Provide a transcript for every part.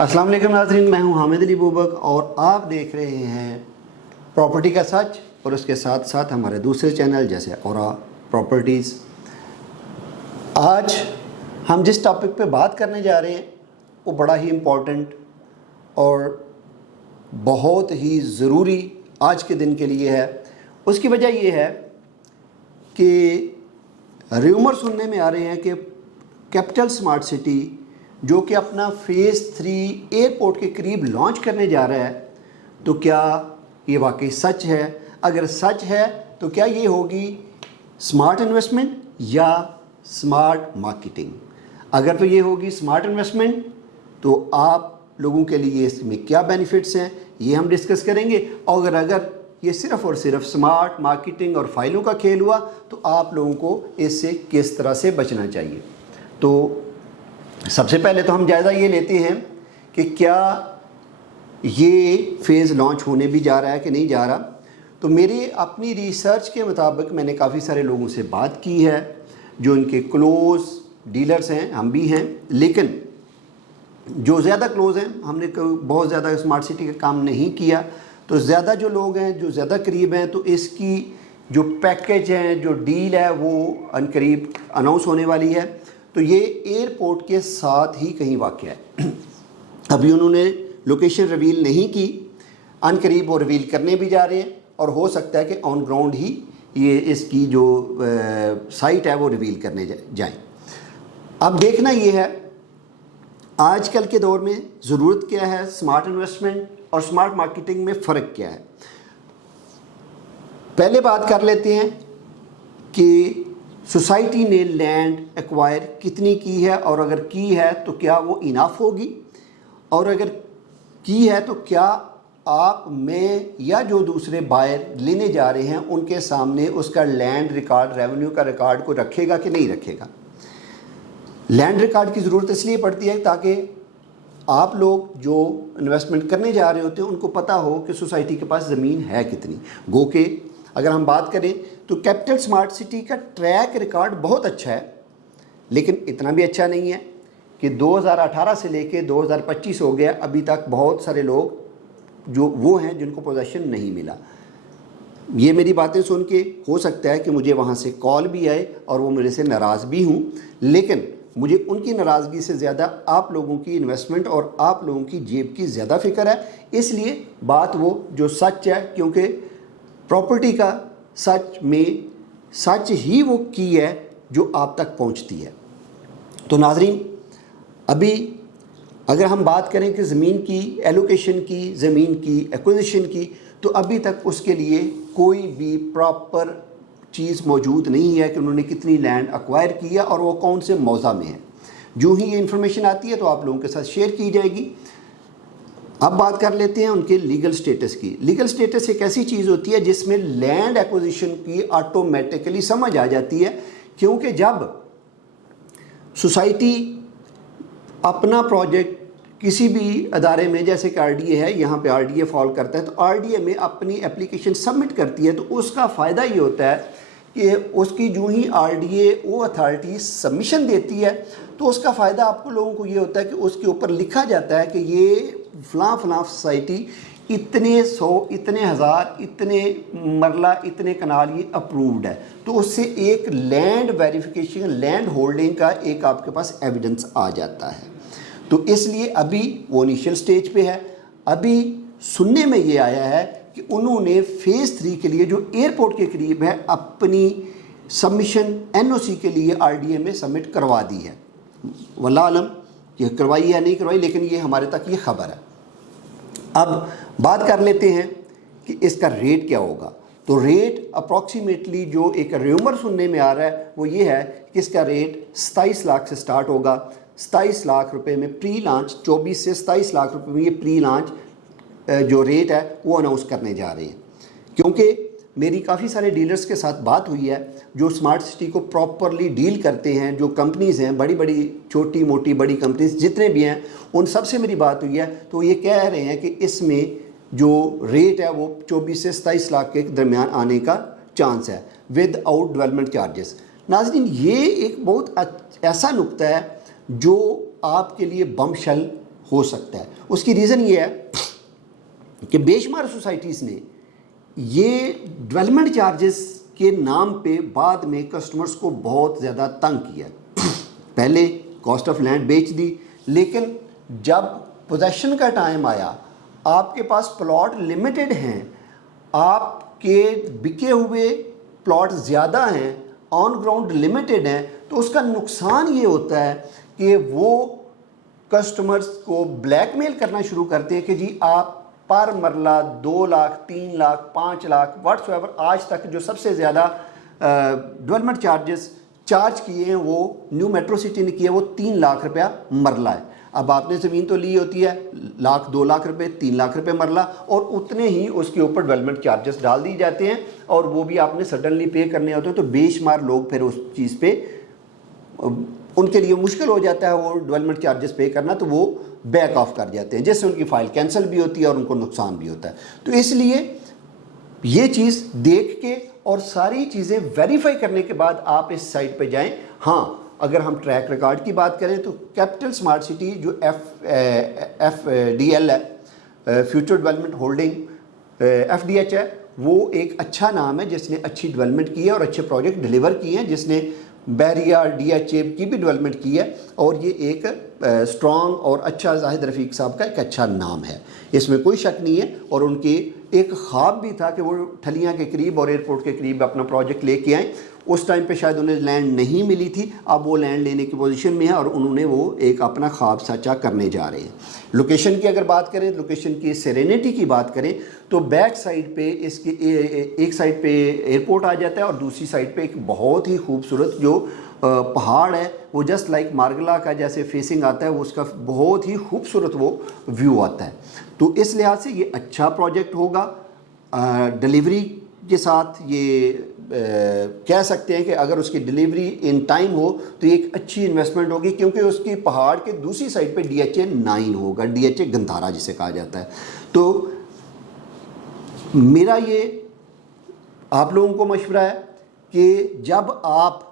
السلام علیکم ناظرین، میں ہوں حامد علی بوبک اور آپ دیکھ رہے ہیں پراپرٹی کا سچ، اور اس کے ساتھ ساتھ ہمارے دوسرے چینل جیسے اورا پراپرٹیز۔ آج ہم جس ٹاپک پہ بات کرنے جا رہے ہیں وہ بڑا ہی امپورٹنٹ اور بہت ہی ضروری آج کے دن کے لیے ہے۔ اس کی وجہ یہ ہے کہ ریومر سننے میں آ رہے ہیں کہ کیپٹل سمارٹ سٹی جو کہ اپنا فیز 3 ایئرپورٹ کے قریب لانچ کرنے جا رہا ہے، تو کیا یہ واقعی سچ ہے؟ اگر سچ ہے تو کیا یہ ہوگی سمارٹ انویسٹمنٹ یا سمارٹ مارکیٹنگ؟ اگر تو یہ ہوگی سمارٹ انویسٹمنٹ تو آپ لوگوں کے لیے اس میں کیا بینیفٹس ہیں یہ ہم ڈسکس کریں گے، اور اگر یہ صرف اور صرف سمارٹ مارکیٹنگ اور فائلوں کا کھیل ہوا تو آپ لوگوں کو اس سے کس طرح سے بچنا چاہیے۔ تو سب سے پہلے تو ہم جائزہ یہ لیتے ہیں کہ کیا یہ فیز لانچ ہونے بھی جا رہا ہے کہ نہیں جا رہا۔ تو میری اپنی ریسرچ کے مطابق میں نے کافی سارے لوگوں سے بات کی ہے جو ان کے کلوز ڈیلرز ہیں، ہم بھی ہیں، لیکن جو زیادہ کلوز ہیں، ہم نے بہت زیادہ اسمارٹ سٹی کا کام نہیں کیا، تو زیادہ جو لوگ ہیں جو زیادہ قریب ہیں، تو اس کی جو پیکیج ہے، جو ڈیل ہے، وہ ان قریب اناؤنس ہونے والی ہے۔ تو یہ ایئرپورٹ کے ساتھ ہی کہیں واقع ہے۔ ابھی انہوں نے لوکیشن ریویل نہیں کی، ان قریب وہ ریویل کرنے بھی جا رہے ہیں، اور ہو سکتا ہے کہ آن گراؤنڈ ہی یہ اس کی جو سائٹ ہے وہ ریویل کرنے جائیں۔ اب دیکھنا یہ ہے آج کل کے دور میں ضرورت کیا ہے، سمارٹ انویسٹمنٹ اور سمارٹ مارکیٹنگ میں فرق کیا ہے۔ پہلے بات کر لیتے ہیں کہ سوسائٹی نے لینڈ ایکوائر کتنی کی ہے، اور اگر کی ہے تو کیا وہ اناف ہوگی، اور اگر کی ہے تو کیا آپ میں یا جو دوسرے بائر لینے جا رہے ہیں ان کے سامنے اس کا لینڈ ریکارڈ، ریونیو کا ریکارڈ کو رکھے گا کہ نہیں رکھے گا۔ لینڈ ریکارڈ کی ضرورت اس لیے پڑتی ہے تاکہ آپ لوگ جو انویسٹمنٹ کرنے جا رہے ہوتے ہیں ان کو پتہ ہو کہ سوسائٹی کے پاس زمین ہے کتنی۔ گو کہ اگر ہم بات کریں تو کیپٹل سمارٹ سٹی کا ٹریک ریکارڈ بہت اچھا ہے، لیکن اتنا بھی اچھا نہیں ہے کہ 2018 سے لے کے 2025 ہو گیا، ابھی تک بہت سارے لوگ جو وہ ہیں جن کو پوزیشن نہیں ملا۔ یہ میری باتیں سن کے ہو سکتا ہے کہ مجھے وہاں سے کال بھی آئے اور وہ میرے سے ناراض بھی ہوں، لیکن مجھے ان کی ناراضگی سے زیادہ آپ لوگوں کی انویسٹمنٹ اور آپ لوگوں کی جیب کی زیادہ فکر ہے۔ اس لیے بات وہ جو سچ ہے، کیونکہ پراپرٹی کا سچ میں سچ ہی وہ کی ہے جو آپ تک پہنچتی ہے۔ تو ناظرین، ابھی اگر ہم بات کریں کہ زمین کی ایلوکیشن کی، زمین کی ایکوزیشن کی، تو ابھی تک اس کے لیے کوئی بھی پراپر چیز موجود نہیں ہے کہ انہوں نے کتنی لینڈ ایکوائر کی ہے اور وہ کون سے موضع میں ہے۔ جو ہی یہ انفارمیشن آتی ہے تو آپ لوگوں کے ساتھ شیئر کی جائے گی۔ اب بات کر لیتے ہیں ان کے لیگل سٹیٹس کی۔ لیگل سٹیٹس ایک ایسی چیز ہوتی ہے جس میں لینڈ ایکوزیشن کی آٹومیٹیکلی سمجھ آ جاتی ہے، کیونکہ جب سوسائٹی اپنا پروجیکٹ کسی بھی ادارے میں، جیسے کہ آر ڈی اے ہے، یہاں پہ آر ڈی اے فال کرتا ہے، تو آر ڈی اے میں اپنی اپلیکیشن سبمٹ کرتی ہے، تو اس کا فائدہ یہ ہوتا ہے کہ اس کی جو ہی آر ڈی اے وہ اتھارٹی سبمیشن دیتی ہے، تو اس کا فائدہ آپ کو لوگوں کو یہ ہوتا ہے کہ اس کے اوپر لکھا جاتا ہے کہ یہ فلاں فلاں سوسائٹی اتنے سو، اتنے ہزار، اتنے مرلہ، اتنے کنال یہ اپرووڈ ہے۔ تو اس سے ایک لینڈ ویریفیکیشن، لینڈ ہولڈنگ کا ایک آپ کے پاس ایویڈنس آ جاتا ہے۔ تو اس لیے ابھی وہ انیشیل سٹیج پہ ہے۔ ابھی سننے میں یہ آیا ہے کہ انہوں نے فیز 3 کے لیے جو ایئرپورٹ کے قریب ہے اپنی سبمیشن این او سی کے لیے آر ڈی اے میں سبمٹ کروا دی ہے۔ واللہ عالم یہ کروائی یا نہیں کروائی، لیکن یہ ہمارے تک یہ خبر ہے۔ اب بات کر لیتے ہیں کہ اس کا ریٹ کیا ہوگا۔ تو ریٹ اپروکسیمیٹلی جو ایک ریومر سننے میں آ رہا ہے وہ یہ ہے کہ اس کا ریٹ 27 لاکھ سے سٹارٹ ہوگا۔ 27 لاکھ روپے میں پری لانچ، 24 سے 27 لاکھ روپے میں یہ پری لانچ جو ریٹ ہے وہ اناؤنس کرنے جا رہے ہیں۔ کیونکہ میری کافی سارے ڈیلرز کے ساتھ بات ہوئی ہے جو اسمارٹ سٹی کو پراپرلی ڈیل کرتے ہیں، جو کمپنیز ہیں، بڑی بڑی چھوٹی موٹی بڑی کمپنیز جتنے بھی ہیں، ان سب سے میری بات ہوئی ہے، تو یہ کہہ رہے ہیں کہ اس میں جو ریٹ ہے وہ 24 سے 27 لاکھ کے درمیان آنے کا چانس ہے ود آؤٹ ڈیولپمنٹ چارجز۔ ناظرین، یہ ایک بہت ایسا نقطہ ہے جو آپ کے لیے بم شل ہو سکتا ہے. اس کی ریزن یہ ہے کہ بے شمار سوسائٹیز نے یہ ڈیولپمنٹ چارجز کے نام پہ بعد میں کسٹمرز کو بہت زیادہ تنگ کیا. پہلے کاسٹ آف لینڈ بیچ دی, لیکن جب پوزیشن کا ٹائم آیا, آپ کے پاس پلاٹ لمیٹڈ ہیں, آپ کے بکے ہوئے پلاٹ زیادہ ہیں, آن گراؤنڈ لمیٹڈ ہیں, تو اس کا نقصان یہ ہوتا ہے کہ وہ کسٹمرز کو بلیک میل کرنا شروع کرتے ہیں کہ جی آپ پر مرلہ 2 لاکھ 3 لاکھ 5 لاکھ واٹس ایور آج تک جو سب سے زیادہ ڈیولپمنٹ چارجز چارج کیے ہیں وہ نیو میٹرو سٹی نے کیا, وہ 3 لاکھ روپیہ مرلہ ہے. اب آپ نے زمین تو لی ہوتی ہے 1 لاکھ 2 لاکھ روپے 3 لاکھ روپے مرلہ, اور اتنے ہی اس کے اوپر ڈیولپمنٹ چارجز ڈال دی جاتے ہیں, اور وہ بھی آپ نے سڈنلی پے کرنے ہوتے ہیں. تو بے شمار لوگ پھر اس چیز پہ ان کے لیے مشکل ہو جاتا ہے وہ ڈیولپمنٹ چارجز پے کرنا, تو وہ بیک آف کر جاتے ہیں, جس سے ان کی فائل کینسل بھی ہوتی ہے اور ان کو نقصان بھی ہوتا ہے. تو اس لیے یہ چیز دیکھ کے اور ساری چیزیں ویریفائی کرنے کے بعد آپ اس سائٹ پہ جائیں. ہاں, اگر ہم ٹریک ریکارڈ کی بات کریں تو کیپٹل اسمارٹ سٹی جو FDL ہے, فیوچر ڈیولپمنٹ ہولڈنگ FDH ہے, وہ ایک اچھا نام ہے جس نے اچھی ڈیولپمنٹ کی ہے اور اچھے پروجیکٹ ڈیلیور کیے ہیں, جس نے بحریہ DHA کی بھی ڈیولپمنٹ کی ہے, اور یہ ایک اسٹرانگ اور اچھا زاہد رفیق صاحب کا ایک اچھا نام ہے, اس میں کوئی شک نہیں ہے. اور ان کی ایک خواب بھی تھا کہ وہ ٹھلیاں کے قریب اور ایئرپورٹ کے قریب اپنا پروجیکٹ لے کے آئیں. اس ٹائم پہ شاید انہیں لینڈ نہیں ملی تھی, اب وہ لینڈ لینے کی پوزیشن میں ہے اور انہوں نے وہ ایک اپنا خواب سچا کرنے جا رہے ہیں. لوکیشن کی اگر بات کریں, لوکیشن کی سیرینٹی کی بات کریں تو بیک سائڈ پہ اس کے ایک سائڈ پہ ایئرپورٹ آ جاتا ہے اور دوسری سائڈ پہ ایک بہت ہی خوبصورت جو پہاڑ ہے, وہ جسٹ لائک مارگلا کا جیسے فیسنگ آتا ہے, وہ اس کا بہت ہی خوبصورت وہ ویو آتا ہے. تو اس لحاظ سے یہ اچھا پروجیکٹ ہوگا. ڈیلیوری کے ساتھ یہ کہہ سکتے ہیں کہ اگر اس کی ڈیلیوری ان ٹائم ہو تو یہ ایک اچھی انویسٹمنٹ ہوگی, کیونکہ اس کی پہاڑ کے دوسری سائڈ پہ DHA 9 ہوگا, DHA گندھارا جسے کہا جاتا ہے. تو میرا یہ آپ لوگوں کو مشورہ ہے کہ جب آپ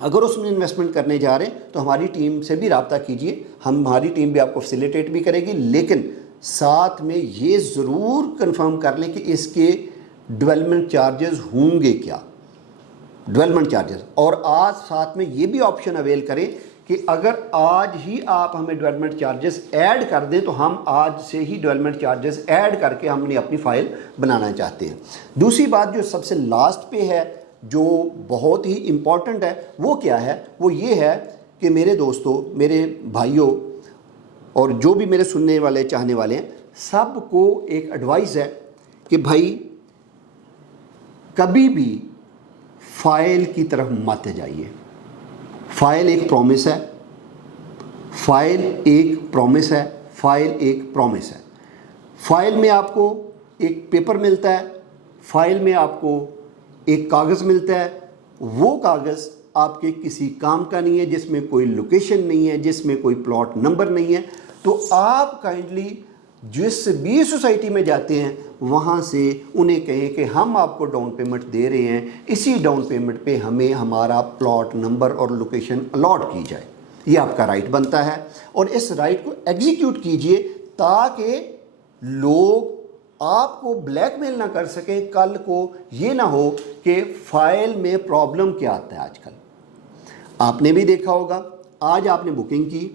اگر اس میں انویسٹمنٹ کرنے جا رہے ہیں تو ہماری ٹیم سے بھی رابطہ کیجئے, ہماری ٹیم بھی آپ کو فیسیلیٹیٹ بھی کرے گی, لیکن ساتھ میں یہ ضرور کنفرم کر لیں کہ اس کے ڈیولپمنٹ چارجز ہوں گے کیا, ڈیولپمنٹ چارجز. اور آج ساتھ میں یہ بھی آپشن اویل کریں کہ اگر آج ہی آپ ہمیں ڈیولپمنٹ چارجز ایڈ کر دیں تو ہم آج سے ہی ڈیولپمنٹ چارجز ایڈ کر کے ہم نے اپنی فائل بنانا چاہتے ہیں. دوسری بات جو سب سے لاسٹ پہ ہے, جو بہت ہی امپورٹنٹ ہے, وہ کیا ہے, وہ یہ ہے کہ میرے دوستوں, میرے بھائیوں اور جو بھی میرے سننے والے چاہنے والے ہیں, سب کو ایک ایڈوائس ہے کہ بھائی کبھی بھی فائل کی طرف مت جائیے. فائل ایک پرومس ہے, فائل ایک پرومس ہے, فائل ایک پرومس ہے. فائل میں آپ کو ایک پیپر ملتا ہے, فائل میں آپ کو ایک کاغذ ملتا ہے, وہ کاغذ آپ کے کسی کام کا نہیں ہے, جس میں کوئی لوکیشن نہیں ہے, جس میں کوئی پلاٹ نمبر نہیں ہے. تو آپ کائنڈلی جس بھی سوسائٹی میں جاتے ہیں وہاں سے انہیں کہیں کہ ہم آپ کو ڈاؤن پیمنٹ دے رہے ہیں, اسی ڈاؤن پیمنٹ پہ ہمیں ہمارا پلاٹ نمبر اور لوکیشن الاٹ کی جائے. یہ آپ کا رائٹ بنتا ہے, اور اس رائٹ کو ایگزیکیوٹ کیجئے تاکہ لوگ آپ کو بلیک میل نہ کر سکیں. کل کو یہ نہ ہو کہ فائل میں پرابلم کیا آتا ہے آج کل. آپ نے بھی دیکھا ہوگا, آج آپ نے بکنگ کی,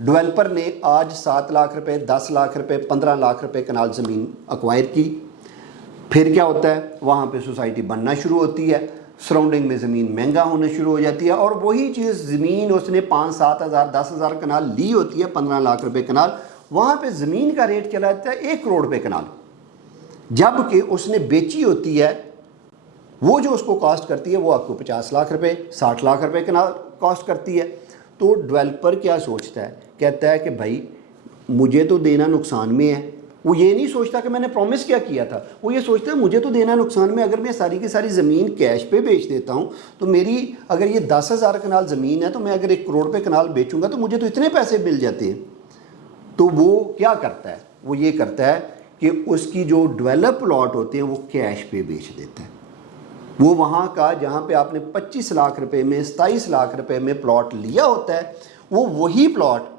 ڈیولپر نے آج 7 لاکھ روپے 10 لاکھ روپے 15 لاکھ روپے کنال زمین اکوائر کی. پھر کیا ہوتا ہے, وہاں پہ سوسائٹی بننا شروع ہوتی ہے, سراؤنڈنگ میں زمین مہنگا ہونا شروع ہو جاتی ہے, اور وہی چیز زمین اس نے 5-7 ہزار 10 ہزار کنال لی ہوتی ہے, 15 لاکھ روپے کنال, وہاں پہ زمین کا ریٹ چلا جاتا ہے 1 کروڑ روپے کنال, جبکہ اس نے بیچی ہوتی ہے, وہ جو اس کو کاسٹ کرتی ہے وہ آپ کو 50 لاکھ روپے 60 لاکھ روپے کنال کاسٹ کرتی ہے. تو ڈیولپر کیا سوچتا ہے, کہتا ہے کہ بھائی مجھے تو دینا نقصان میں ہے. وہ یہ نہیں سوچتا کہ میں نے پرومس کیا کیا تھا, وہ یہ سوچتا ہے مجھے تو دینا نقصان میں, اگر میں ساری کی ساری زمین کیش پہ بیچ دیتا ہوں تو میری اگر یہ 10,000 کنال زمین ہے تو میں اگر 1 کروڑ پہ کنال بیچوں گا تو مجھے تو اتنے پیسے مل جاتے ہیں. تو وہ کیا کرتا ہے, وہ یہ کرتا ہے کہ اس کی جو ڈیولپ پلاٹ ہوتے ہیں وہ کیش پہ بیچ دیتا ہے. وہ وہاں کا جہاں پہ آپ نے 25 لاکھ روپے میں 27 لاکھ روپے میں پلاٹ لیا ہوتا ہے, وہ وہی پلاٹ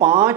5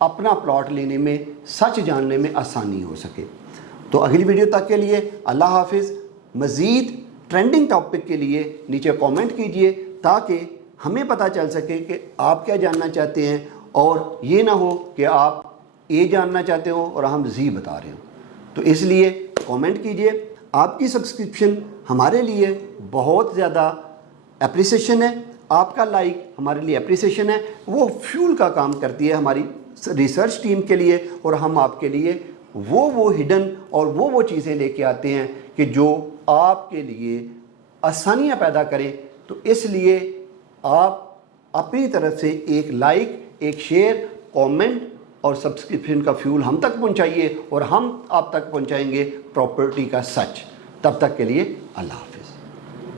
اپنا پلاٹ لینے میں، سچ جاننے میں آسانی ہو سکے۔ تو اگلی ویڈیو تک کے لیے اللہ حافظ۔ مزید ٹرینڈنگ ٹاپک کے لیے نیچے کامنٹ کیجئے تاکہ ہمیں پتہ چل سکے کہ آپ کیا جاننا چاہتے ہیں، اور یہ نہ ہو کہ آپ اے جاننا چاہتے ہو اور ہم زی بتا رہے ہوں۔ تو اس لیے کامنٹ کیجئے۔ آپ کی سبسکرپشن ہمارے لیے بہت زیادہ اپریسیشن ہے، آپ کا لائک ہمارے لیے اپریسیشن ہے، وہ فیول کا کام کرتی ہے ہماری ریسرچ ٹیم کے لیے، اور ہم آپ کے لیے وہ ہڈن اور وہ چیزیں لے کے آتے ہیں کہ جو آپ کے لیے آسانیاں پیدا کریں۔ تو اس لیے آپ اپنی طرف سے ایک لائک، ایک شیئر، کامنٹ اور سبسکرپشن کا فیول ہم تک پہنچائیے، اور ہم آپ تک پہنچائیں گے پراپرٹی کا سچ۔ تب تک کے لیے اللہ حافظ۔